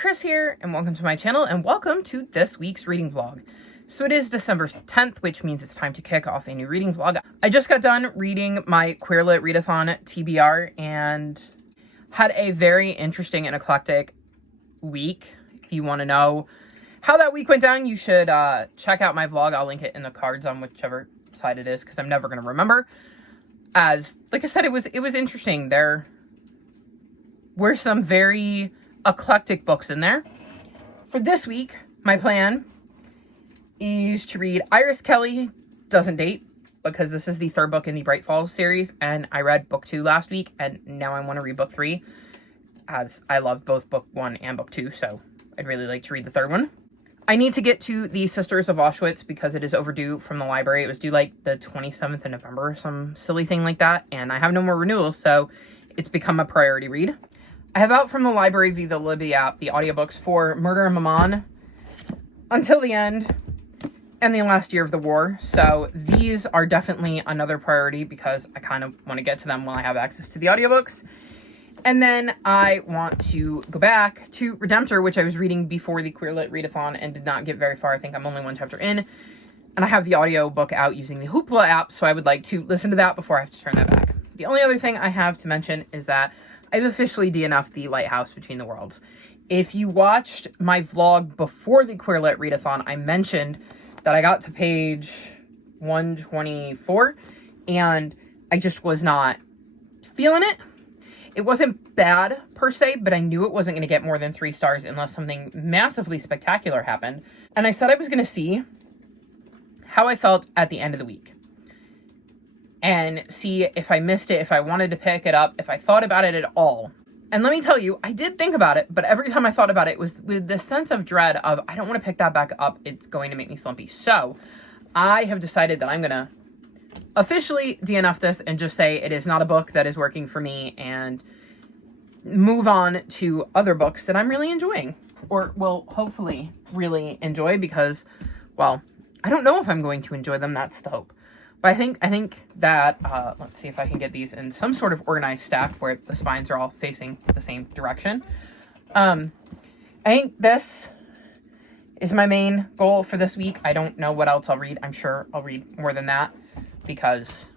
Chris here, and welcome to my channel, and welcome to this week's reading vlog. So it is December 10th, which means it's time to kick off a new reading vlog. I just got done reading my Queer Lit Readathon TBR and had a very interesting and eclectic week. If you want to know how that week went down, you should check out my vlog. I'll link it in the cards on whichever side it is, because I'm never going to remember. As, like I said, it was interesting. There were some very eclectic books in there. For this week, my plan is to read Iris Kelly Doesn't Date, because this is the third book in the Bright Falls series, and I read book 2 last week, and now I want to read book 3, as I loved both book 1 and book 2, so I'd really like to read the third one. I need to get to the Sisters of Auschwitz because it is overdue from the library. It was due like the 27th of November or some silly thing like that, and I have no more renewals, so it's become a priority read. I have out from the library via the Libby app the audiobooks for Murder in Maman, Until the End, and The Last Year of the War. So these are definitely another priority because I kind of want to get to them while I have access to the audiobooks. And then I want to go back to Redemptor, which I was reading before the Queer Lit Readathon and did not get very far. I think I'm only one chapter in. And I have the audiobook out using the Hoopla app, so I would like to listen to that before I have to turn that back. The only other thing I have to mention is that I've officially DNF'd the Lighthouse Between the Worlds. If you watched my vlog before the Queer Lit Readathon, I mentioned that I got to page 124, and I just was not feeling it. It wasn't bad, per se, but I knew it wasn't going to get more than 3 stars unless something massively spectacular happened. And I said I was going to see how I felt at the end of the week. And see if I missed it, if I wanted to pick it up, if I thought about it at all. And let me tell you, I did think about it, but every time I thought about it was with this sense of dread of, I don't want to pick that back up, it's going to make me slumpy. So, I have decided that I'm going to officially DNF this and just say it is not a book that is working for me and move on to other books that I'm really enjoying. Or will hopefully really enjoy because, well, I don't know if I'm going to enjoy them, that's the hope. But I think that, let's see if I can get these in some sort of organized stack where the spines are all facing the same direction. I think this is my main goal for this week. I don't know what else I'll read. I'm sure I'll read more than that because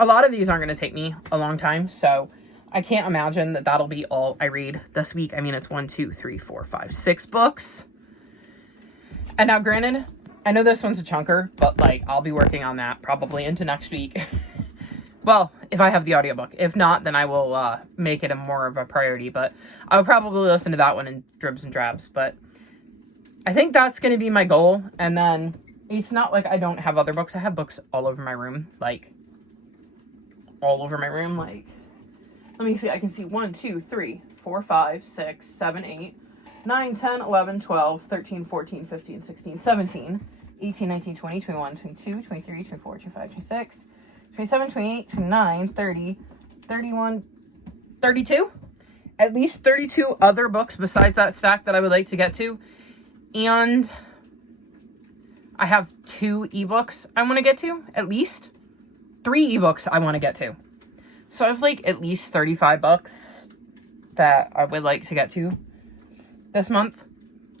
a lot of these aren't going to take me a long time. So I can't imagine that that'll be all I read this week. I mean, it's 1, 2, 3, 4, 5, 6 books. And now granted, I know this one's a chunker, but, like, I'll be working on that probably into next week. Well, if I have the audiobook. If not, then I will make it a more of a priority. But I'll probably listen to that one in dribs and drabs. But I think that's going to be my goal. And then it's not like I don't have other books. I have books all over my room. Like, all over my room. Like, let me see. I can see 1, 2, 3, 4, 5, 6, 7, 8, 9, 10, 11, 12, 13, 14, 15, 16, 17, 18, 19, 20, 21, 22, 23, 24, 25, 26, 27, 28, 29, 30, 31, 32. At least 32 other books besides that stack that I would like to get to. And I have 2 ebooks I want to get to. At least 3 ebooks I want to get to. So I have like at least 35 books that I would like to get to this month,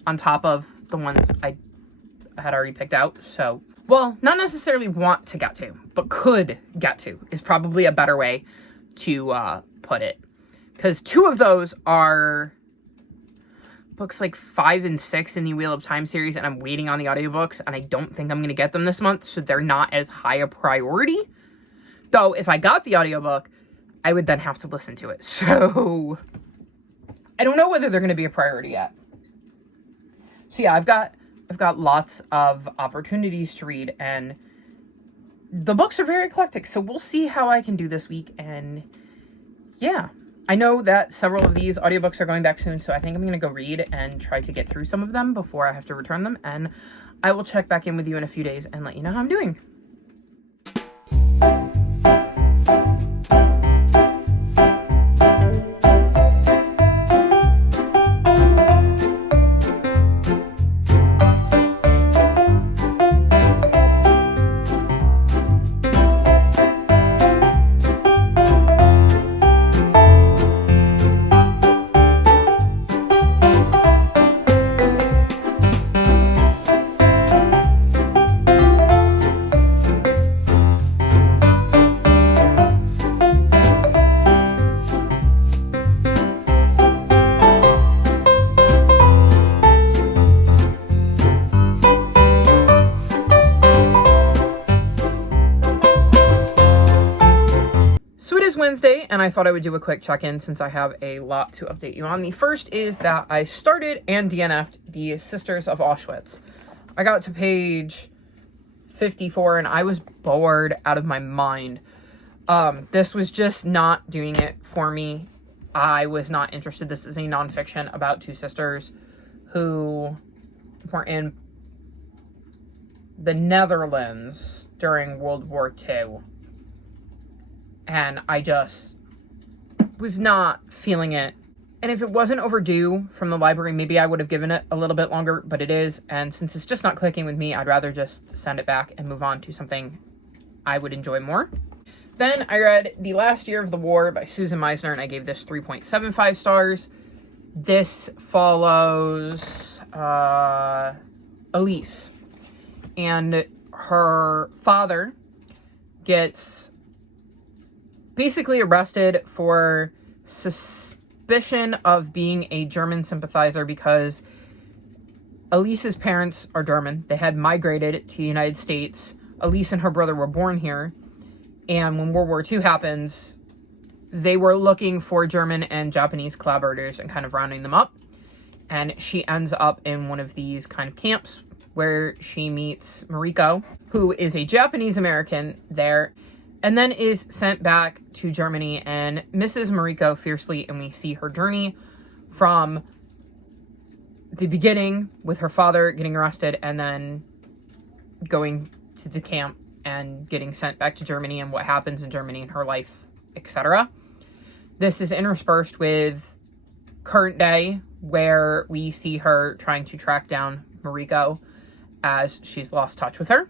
on top of the ones I had already picked out. So, well, not necessarily want to get to, but could get to is probably a better way to put it. Because 2 of those are books like 5 and 6 in the Wheel of Time series, and I'm waiting on the audiobooks, and I don't think I'm going to get them this month, so they're not as high a priority. Though, if I got the audiobook, I would then have to listen to it. So I don't know whether they're going to be a priority yet. So yeah, I've got lots of opportunities to read, and the books are very eclectic. So we'll see how I can do this week. And yeah, I know that several of these audiobooks are going back soon, so I think I'm going to go read and try to get through some of them before I have to return them. And I will check back in with you in a few days and let you know how I'm doing. and I thought I would do a quick check-in since I have a lot to update you on. The first is that I started and DNF'd the Sisters of Auschwitz. I got to page 54 and I was bored out of my mind. This was just not doing it for me. I was not interested. This is a nonfiction about two sisters who were in the Netherlands during World War II. And I just was not feeling it. And if it wasn't overdue from the library, maybe I would have given it a little bit longer, but it is. And since it's just not clicking with me, I'd rather just send it back and move on to something I would enjoy more. Then I read The Last Year of the War by Susan Meisner, and I gave this 3.75 stars. This follows Elise. And her father gets basically arrested for suspicion of being a German sympathizer because Elise's parents are German. They had migrated to the United States. Elise and her brother were born here. And when World War II happens, they were looking for German and Japanese collaborators and kind of rounding them up. And she ends up in one of these kind of camps where she meets Mariko, who is a Japanese American there, and then is sent back to Germany and misses Mariko fiercely, and we see her journey from the beginning with her father getting arrested and then going to the camp and getting sent back to Germany and what happens in Germany in her life, etc. This is interspersed with current day, where we see her trying to track down Mariko as she's lost touch with her.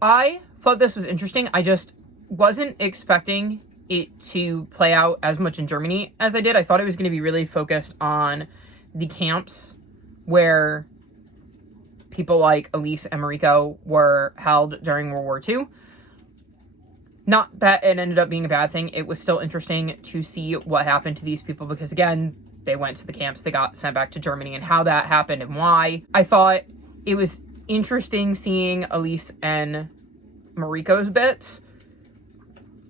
I thought this was interesting. I just wasn't expecting it to play out as much in Germany as I did. I thought it was going to be really focused on the camps where people like Elise and Mariko were held during World War II. Not that it ended up being a bad thing. It was still interesting to see what happened to these people because, again, they went to the camps, they got sent back to Germany, and how that happened and why. I thought it was interesting seeing Elise and Mariko's bits.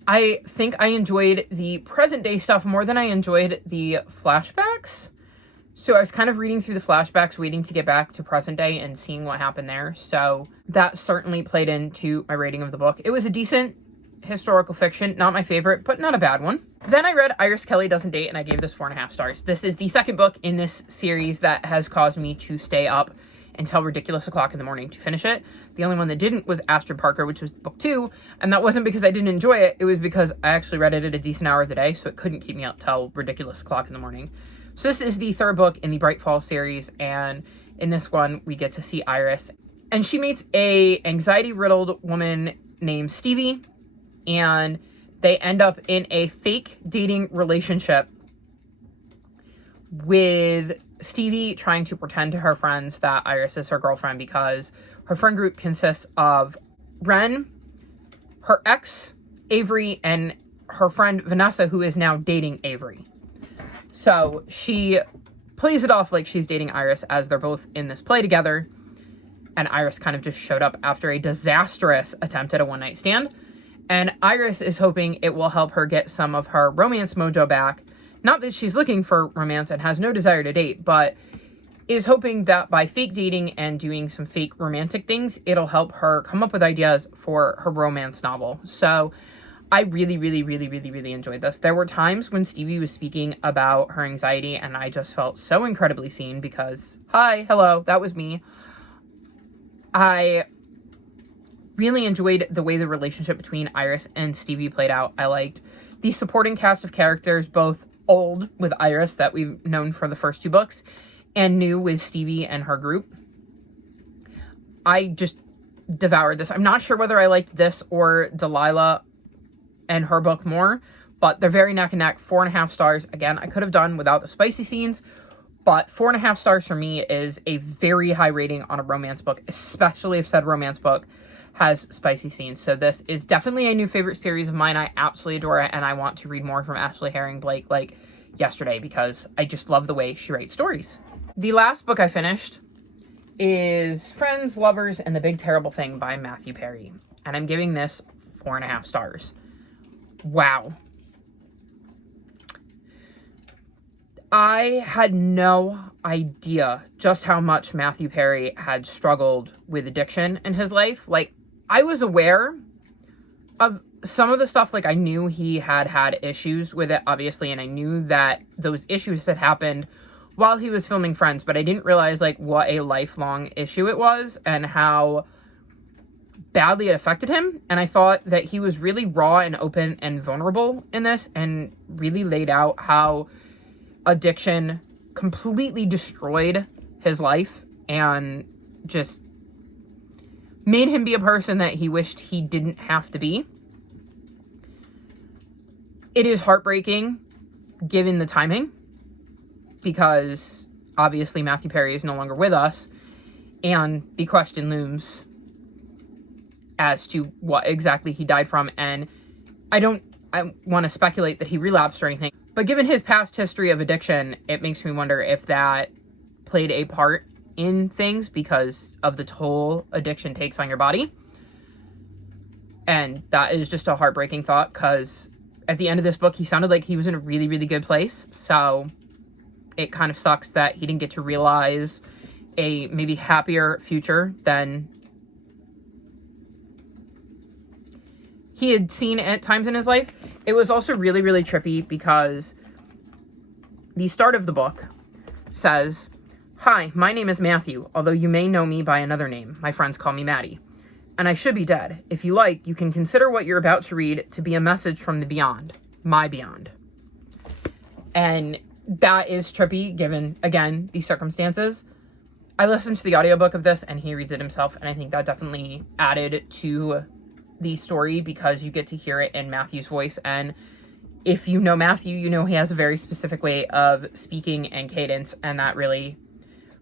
I think I enjoyed the present day stuff more than I enjoyed the flashbacks. So I was kind of reading through the flashbacks, waiting to get back to present day and seeing what happened there. So that certainly played into my rating of the book. It was a decent historical fiction, not my favorite, but not a bad one. Then I read Iris Kelly Doesn't Date, and I gave this 4.5 stars. This is the second book in this series that has caused me to stay up until ridiculous o'clock in the morning to finish it. The only one that didn't was Astrid Parker, which was book 2, and that wasn't because I didn't enjoy it. It was because I actually read it at a decent hour of the day, so it couldn't keep me up till ridiculous o'clock in the morning. So this is the third book in the Bright Fall series, and in this one, we get to see Iris. And she meets a anxiety-riddled woman named Stevie, and they end up in a fake dating relationship with Stevie trying to pretend to her friends that Iris is her girlfriend because her friend group consists of Ren, her ex, Avery, and her friend Vanessa, who is now dating Avery. So she plays it off like she's dating Iris as they're both in this play together, and Iris kind of just showed up after a disastrous attempt at a one-night stand. And Iris is hoping it will help her get some of her romance mojo back. Not that she's looking for romance and has no desire to date, but is hoping that by fake dating and doing some fake romantic things, it'll help her come up with ideas for her romance novel. So I really enjoyed this. There were times when Stevie was speaking about her anxiety, and I just felt so incredibly seen because, hi, hello, that was me. I really enjoyed the way the relationship between Iris and Stevie played out. I liked the supporting cast of characters, both old with Iris that we've known for the first 2 books, and new with Stevie and her group. I just devoured this. I'm not sure whether I liked this or Delilah and her book more, but they're very neck and neck. 4.5 stars. Again, I could have done without the spicy scenes, but 4.5 stars for me is a very high rating on a romance book, especially if said romance book has spicy scenes. So this is definitely a new favorite series of mine. I absolutely adore it, and I want to read more from Ashley Herring Blake like yesterday because I just love the way she writes stories. The last book I finished is Friends, Lovers, and the Big Terrible Thing by Matthew Perry, and I'm giving this 4.5 stars. Wow. I had no idea just how much Matthew Perry had struggled with addiction in his life. Like, I was aware of some of the stuff. Like, I knew he had issues with it, obviously, and I knew that those issues had happened while he was filming Friends, but I didn't realize, like, what a lifelong issue it was and how badly it affected him. And I thought that he was really raw and open and vulnerable in this, and really laid out how addiction completely destroyed his life and just made him be a person that he wished he didn't have to be. It is heartbreaking given the timing, because obviously Matthew Perry is no longer with us, and the question looms as to what exactly he died from. And I want to speculate that he relapsed or anything, but given his past history of addiction, it makes me wonder if that played a part in things because of the toll addiction takes on your body. And that is just a heartbreaking thought, because at the end of this book, he sounded like he was in a really, really good place. So it kind of sucks that he didn't get to realize a maybe happier future than he had seen at times in his life. It was also really, really trippy because the start of the book says, "Hi, my name is Matthew, although you may know me by another name. My friends call me Maddie. And I should be dead. If you like, you can consider what you're about to read to be a message from the beyond. My beyond." And that is trippy given, again, the circumstances. I listened to the audiobook of this and he reads it himself, and I think that definitely added to the story because you get to hear it in Matthew's voice. And if you know Matthew, you know he has a very specific way of speaking and cadence, and that really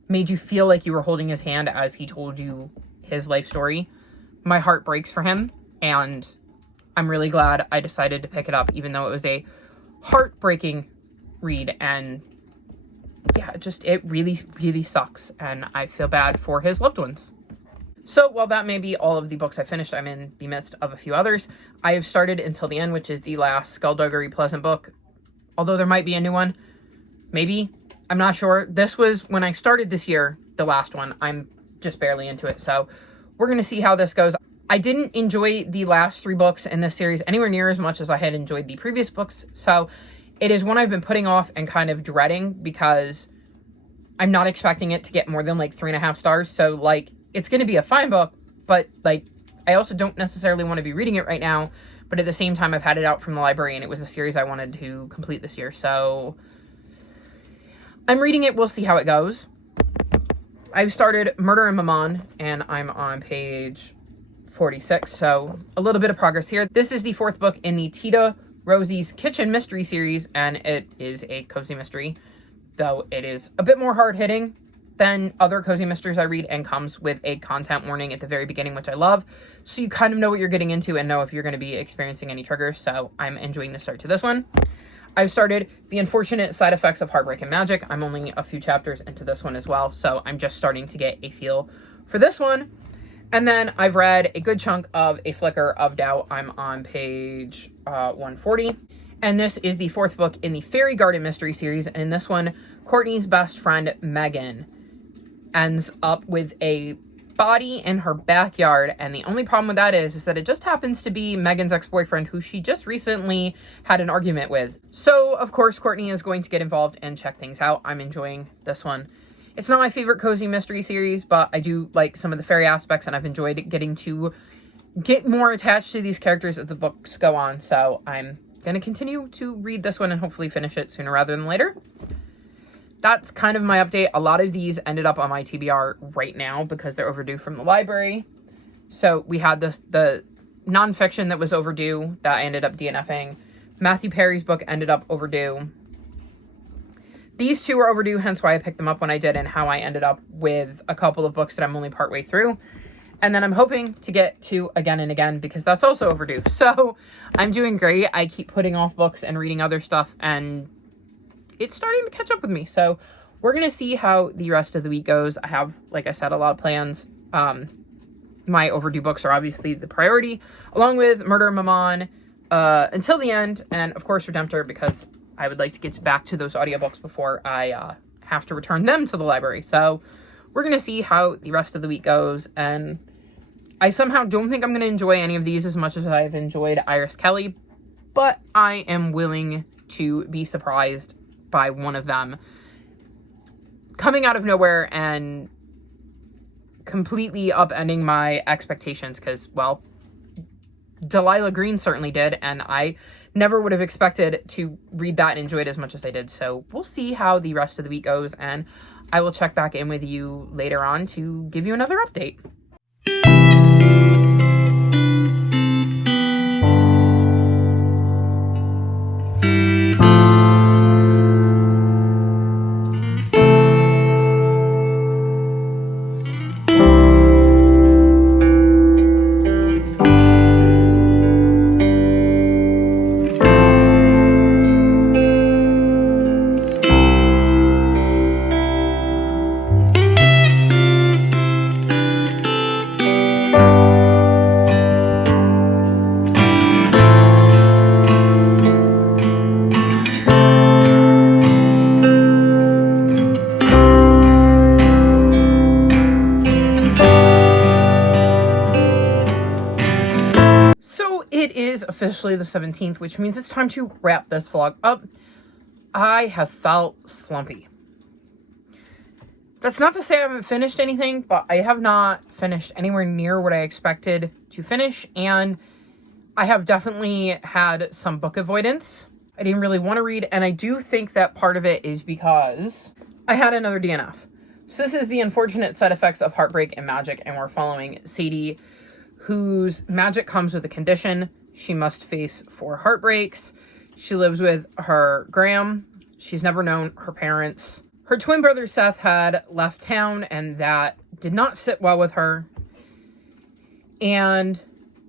made you feel like you were holding his hand as he told you his life story. My heart breaks for him, and I'm really glad I decided to pick it up, even though it was a heartbreaking read. And yeah, it really, really sucks, and I feel bad for his loved ones. So while that may be all of the books I finished, I'm in the midst of a few others. I have started Until the End, which is the last Skullduggery Pleasant book, although there might be a new one. Maybe. I'm not sure. This was, when I started this year, the last one. I'm just barely into it, so we're going to see how this goes. I didn't enjoy the last 3 books in this series anywhere near as much as I had enjoyed the previous books, so it is one I've been putting off and kind of dreading because I'm not expecting it to get more than like 3.5 stars, so like, it's going to be a fine book, but like, I also don't necessarily want to be reading it right now, but at the same time, I've had it out from the library, and it was a series I wanted to complete this year, so I'm reading it. We'll see how it goes. I've started Murder in Mammon, and I'm on page 46, so a little bit of progress here. This is the 4th book in the Tita Rosie's Kitchen Mystery series, and it is a cozy mystery, though it is a bit more hard-hitting than other cozy mysteries I read, and comes with a content warning at the very beginning, which I love, so you kind of know what you're getting into and know if you're going to be experiencing any triggers, so I'm enjoying the start to this one. I've started The Unfortunate Side Effects of Heartbreak and Magic. I'm only a few chapters into this one as well, so I'm just starting to get a feel for this one. And then I've read a good chunk of A Flicker of Doubt. I'm on page 140. And this is the 4th book in the Fairy Garden Mystery series. And in this one, Courtney's best friend, Megan, ends up with a body in her backyard. And the only problem with that is that it just happens to be Megan's ex-boyfriend, who she just recently had an argument with. So, of course, Courtney is going to get involved and check things out. I'm enjoying this one. It's not my favorite cozy mystery series, but I do like some of the fairy aspects, and I've enjoyed getting to get more attached to these characters as the books go on. So I'm going to continue to read this one and hopefully finish it sooner rather than later. That's kind of my update. A lot of these ended up on my TBR right now because they're overdue from the library. So we had the nonfiction that was overdue that I ended up DNFing. Matthew Perry's book ended up overdue. These 2 were overdue, hence why I picked them up when I did, and how I ended up with a couple of books that I'm only partway through. And then I'm hoping to get to Again and Again, because that's also overdue. So I'm doing great. I keep putting off books and reading other stuff, and it's starting to catch up with me. So we're going to see how the rest of the week goes. I have, like I said, a lot of plans. My overdue books are obviously the priority, along with Murder in Mammon, until the end, and of course Redemptor, because I would like to get back to those audiobooks before I have to return them to the library. So we're going to see how the rest of the week goes, and I somehow don't think I'm going to enjoy any of these as much as I've enjoyed Iris Kelly, but I am willing to be surprised by one of them coming out of nowhere and completely upending my expectations, because, well, Delilah Green certainly did, and I never would have expected to read that and enjoy it as much as I did. So we'll see how the rest of the week goes, and I will check back in with you later on to give you another update. It is officially the 17th, which means it's time to wrap this vlog up. I have felt slumpy. That's not to say I haven't finished anything, but I have not finished anywhere near what I expected to finish, and I have definitely had some book avoidance. I didn't really want to read, and I do think that part of it is because I had another DNF. So this is the unfortunate side effects of heartbreak and magic, and we're following Sadie, whose magic comes with a condition. She must face 4 heartbreaks. She lives with her Graham. She's never known her parents. Her twin brother Seth had left town, and that did not sit well with her. And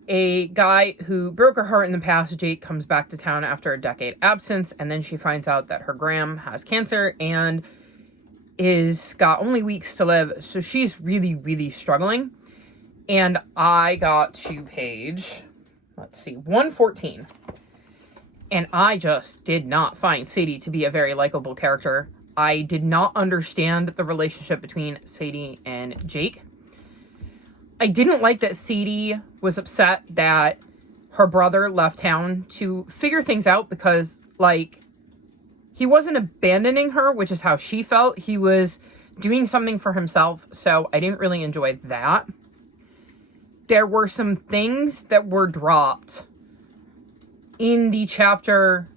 a guy who broke her heart in the past, Jake, comes back to town after a decade absence, and then she finds out that her Graham has cancer and is got only weeks to live. So she's really, really struggling. And I got to page, 114. And I just did not find Sadie to be a very likable character. I did not understand the relationship between Sadie and Jake. I didn't like that Sadie was upset that her brother left town to figure things out, because, like, he wasn't abandoning her, which is how she felt. He was doing something for himself, so I didn't really enjoy that. There were some things that were dropped in the chapter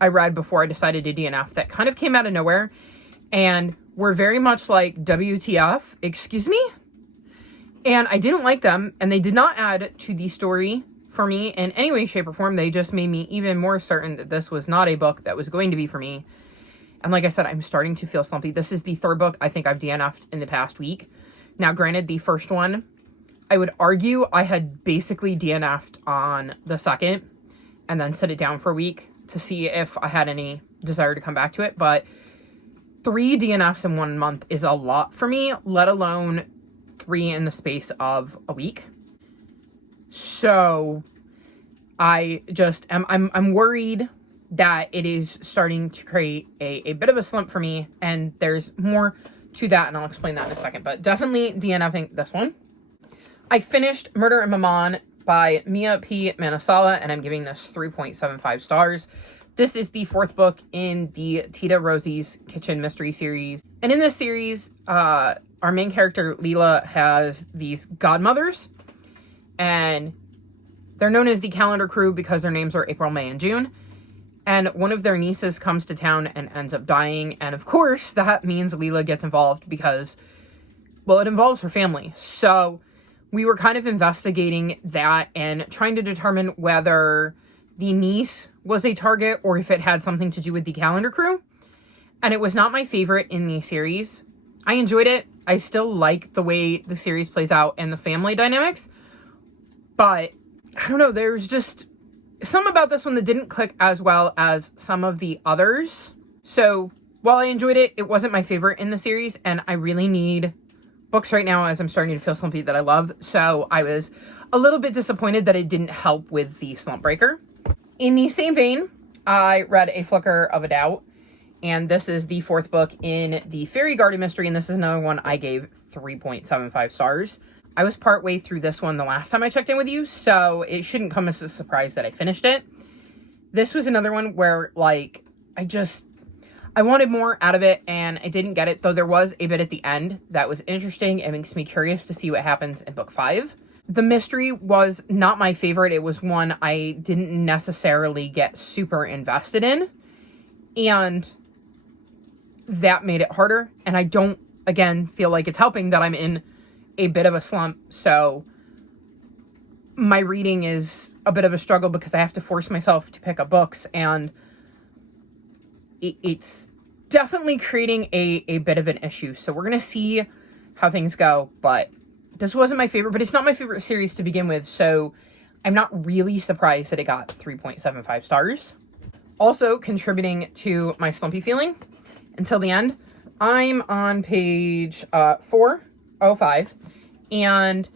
I read before I decided to DNF that kind of came out of nowhere and were very much like, WTF, excuse me? And I didn't like them, and they did not add to the story for me in any way, shape, or form. They just made me even more certain that this was not a book that was going to be for me. And like I said, I'm starting to feel slumpy. This is the 3rd book I think I've DNF'd in the past week. Now, granted, the first one, I would argue I had basically DNF'd on the 2nd and then set it down for a week to see if I had any desire to come back to it. But 3 DNFs in 1 month is a lot for me, let alone 3 in the space of a week. So I just I'm worried that it is starting to create a bit of a slump for me, and there's more to that, and I'll explain that in a second. But definitely DNFing this one. I finished Murder in Maman by Mia P. Manasala, and I'm giving this 3.75 stars. This is the 4th book in the Tita Rosie's Kitchen Mystery series. And in this series, our main character, Leela, has these godmothers, and they're known as the Calendar Crew because their names are April, May, and June. And one of their nieces comes to town and ends up dying. And of course, that means Leela gets involved because, well, it involves her family. So we were kind of investigating that and trying to determine whether the niece was a target or if it had something to do with the Calendar Crew. And it was not my favorite in the series. I enjoyed it. I still like the way the series plays out and the family dynamics. But I don't know, there's just some about this one that didn't click as well as some of the others. So while I enjoyed it, it wasn't my favorite in the series, and I really need books right now as I'm starting to feel slumpy that I love. So I was a little bit disappointed that it didn't help with the slump breaker. In the same vein, I read A Flicker of a Doubt, and this is the 4th book in the Fairy Garden mystery, and this is another one I gave 3.75 stars. I was partway through this one the last time I checked in with you, so it shouldn't come as a surprise that I finished it. This was another one where, like, I wanted more out of it, and I didn't get it, though there was a bit at the end that was interesting. It makes me curious to see what happens in book 5. The mystery was not my favorite. It was one I didn't necessarily get super invested in, and that made it harder. And I don't, again, feel like it's helping that I'm in a bit of a slump, so my reading is a bit of a struggle because I have to force myself to pick up books, and it's definitely creating a bit of an issue. So we're going to see how things go, but this wasn't my favorite, but it's not my favorite series to begin with, so I'm not really surprised that it got 3.75 stars. Also contributing to my slumpy feeling until the end, I'm on page 405, and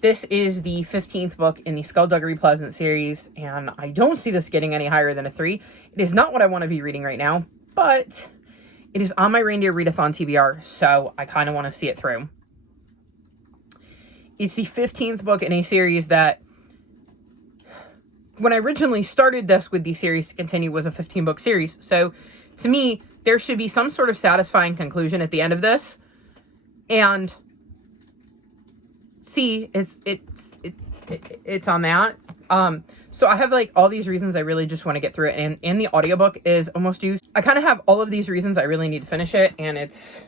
this is the 15th book in the Skullduggery Pleasant series, and I don't see this getting any higher than a 3. It is not what I want to be reading right now, but it is on my Reindeer Readathon TBR, so I kind of want to see it through. It's the 15th book in a series that, when I originally started this with the series to continue, was a 15-book series. So, to me, there should be some sort of satisfying conclusion at the end of this, and see, it's on that. So I have like all these reasons I really just want to get through it, and the audiobook is almost due. I kind of have all of these reasons I really need to finish it, and it's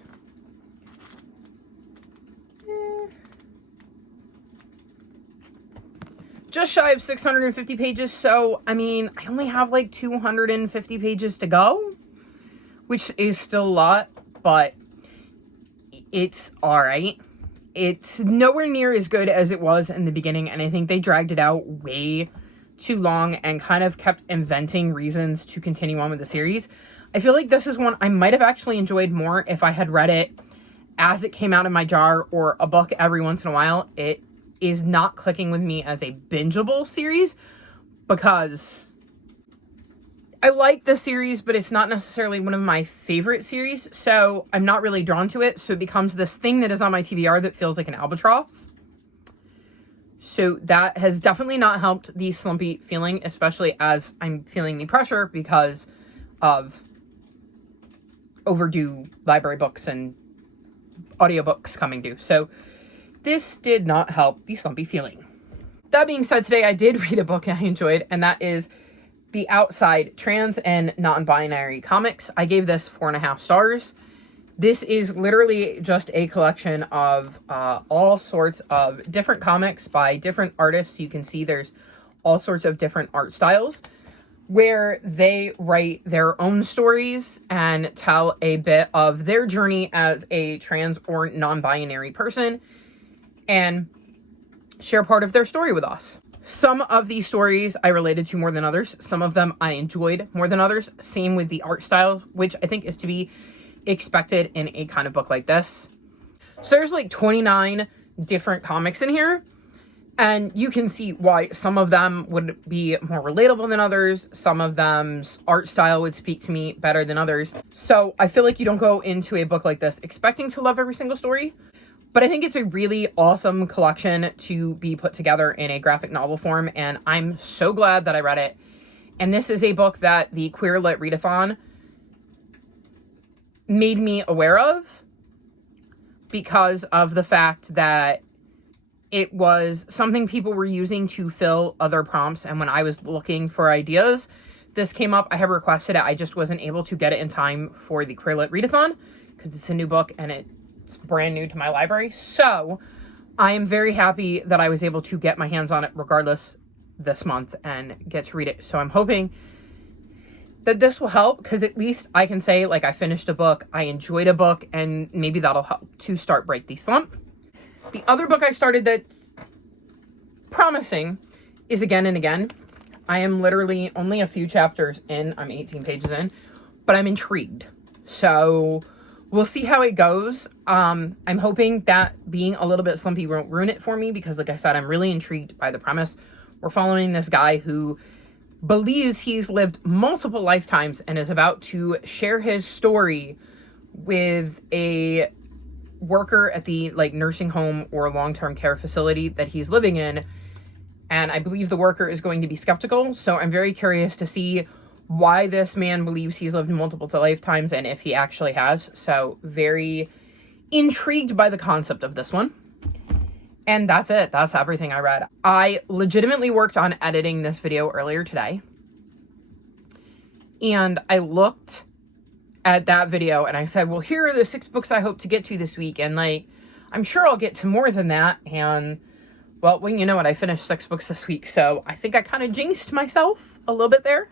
just shy of 650 pages. So, I mean, I only have like 250 pages to go, which is still a lot, but it's all right. It's nowhere near as good as it was in the beginning, and I think they dragged it out way too long and kind of kept inventing reasons to continue on with the series. I feel like this is one I might have actually enjoyed more if I had read it as it came out in my jar, or a book every once in a while. It is not clicking with me as a bingeable series because I like the series, but it's not necessarily one of my favorite series, so I'm not really drawn to it, so it becomes this thing that is on my TBR that feels like an albatross. So that has definitely not helped the slumpy feeling, especially as I'm feeling the pressure because of overdue library books and audiobooks coming due. So this did not help the slumpy feeling. That being said, today I did read a book I enjoyed, and that is The Outside, Trans and Non-Binary Comics. I gave this 4.5 stars. This is literally just a collection of all sorts of different comics by different artists. You can see there's all sorts of different art styles where they write their own stories and tell a bit of their journey as a trans or non-binary person and share part of their story with us. Some of these stories I related to more than others. Some of them I enjoyed more than others. Same with the art styles, which I think is to be expected in a kind of book like this. So there's like 29 different comics in here, and you can see why some of them would be more relatable than others. Some of them's art style would speak to me better than others. So I feel like you don't go into a book like this expecting to love every single story, but I think it's a really awesome collection to be put together in a graphic novel form, and I'm so glad that I read it. And this is a book that the Queer Lit Readathon made me aware of because of the fact that it was something people were using to fill other prompts, and when I was looking for ideas, this came up. I have requested it. I just wasn't able to get it in time for the Queer Lit Readathon because it's a new book and it's brand new to my library. So I am very happy that I was able to get my hands on it regardless this month and get to read it. So I'm hoping that this will help, because at least I can say, like, I finished a book, I enjoyed a book, and maybe that'll help to start break the slump. The other book I started that's promising is Again and Again. I am literally only a few chapters in. I'm 18 pages in, but I'm intrigued. So we'll see how it goes. I'm hoping that being a little bit slumpy won't ruin it for me because, like I said, I'm really intrigued by the premise. We're following this guy who believes he's lived multiple lifetimes and is about to share his story with a worker at the nursing home or long-term care facility that he's living in. And I believe the worker is going to be skeptical. So I'm very curious to see why this man believes he's lived multiple lifetimes and if he actually has. So very intrigued by the concept of this one. And that's it. That's everything I read. I legitimately worked on editing this video earlier today. And I looked at that video and I said, well, here are the 6 books I hope to get to this week. And I'm sure I'll get to more than that. And well, you know what? I finished 6 books this week. So I think I kind of jinxed myself a little bit there.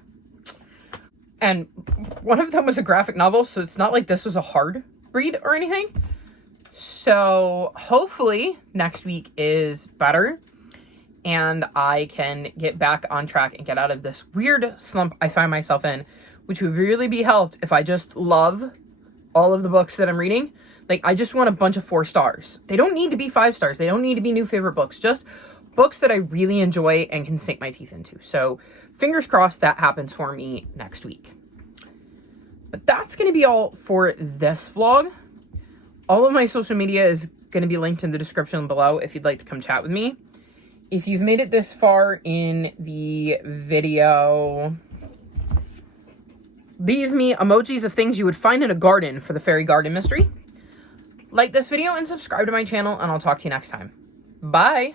And one of them was a graphic novel. So it's not like this was a hard read or anything. So hopefully next week is better and I can get back on track and get out of this weird slump I find myself in, which would really be helped if I just love all of the books that I'm reading. I just want a bunch of 4 stars. They don't need to be 5 stars. They don't need to be new favorite books. Just books that I really enjoy and can sink my teeth into. So fingers crossed that happens for me next week. But that's going to be all for this vlog. All of my social media is going to be linked in the description below if you'd like to come chat with me. If you've made it this far in the video, leave me emojis of things you would find in a garden for the fairy garden mystery. Like this video and subscribe to my channel, and I'll talk to you next time. Bye!